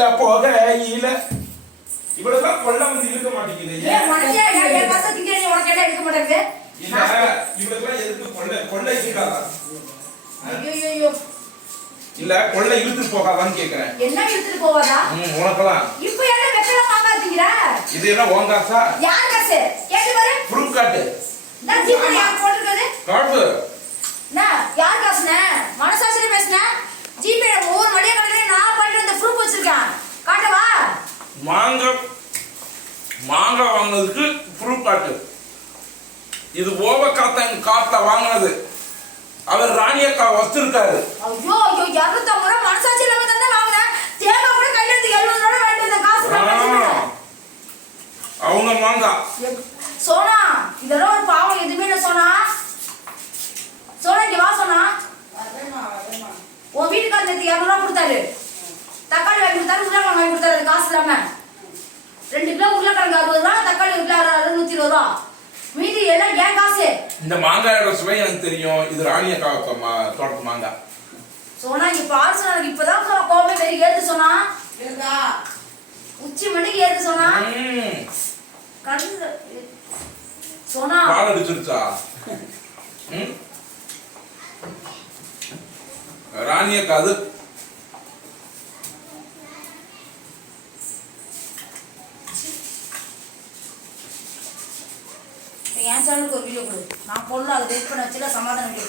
கொல்லையில போகையில இவ்வளவுதான் கொல்ல வந்து இருக்க மாட்டேங்குது. இவ்வளவுதான் எதுக்கு கொள்ளை கொள்ளை இருக்காதா? இல்ல கொள்ளை இழுத்து போகாதான்னு கேக்குறேன். என்ன எடுத்துட்டு போவாதா? ம், உனக்கெல்லாம். இப்ப என்ன வெக்கலாம் வாங்காதீங்கிற இது என்ன உன் காசா யார் காசு? கேட்டு பாரு. ப்ரூஃப் காட்டு நான் ஜீவன் யார் போட்டுருக்குது காட்டு என்ன யார் காசுனே மனசாட்சியில பேசுன ஜிபே ஒவ்வொரு மளிகை கடையில நான் பண்ற இந்த ப்ரூஃப் வச்சிருக்கேன் காட்டவா மாங்காய் மாங்காய் வாங்கினதுக்கு ப்ரூஃப் காட்டு. இது ஓவ காத்தன் காட்டுல வாங்கினது. அவர் ராணியக்கா வச்சிருக்காரு. ஐயோ ஐயோ இரநூத்தம்பது ரூபா மனசாட்சி இல்லாம தானே வாங்கினேன். தேங்காய் கூட கையில இருந்து எழுபது ரூபா வாங்கிட்டு வந்த காசு. அவங்க மாங்காய் எப்- சோனா இதெல்லாம் ஒரு பாவம். எதுவுமே இல்லை சோனா. சோனா இங்க வா சோனா. உன் வீட்டுக்காரர் நேற்று இரநூறுவா கொடுத்தாரு தக்காளி வாங்கி கொடுத்தாரு உருளைக்கிழங்கு வாங்கி கொடுத்தாரு அது காசு இல்லாம. ரெண்டு கிலோ உருளைக்கிழங்கு அறுபது ரூபா தக்காளி ஒரு கிலோ அறு- நூத்தி இருபது ரூபா. மீதி எல்லாம் ஏன் காசு? இந்த மாங்காயோட சுவை எனக்கு தெரியும். இது ராணியக்கா தோட்ட- தோட்டத்து மாங்காய் சோனா இங்க பாரு சோனா எனக்கு இப்பதான் சோனா கோபமே வெறி ஏறுது சோனா? உச்சி மணிக்கு ஏறுது சோனா? ம், கண்ணு சோனா. பால் அடிச்சிருச்சா? ம்? ராணியக்கா அது என் சேனலுக்கு ஒரு வீடியோ கொடு. நான் பொண்ணு அதை வெயிட் பண்ண வச்சுல சமாதானம் கேட்கு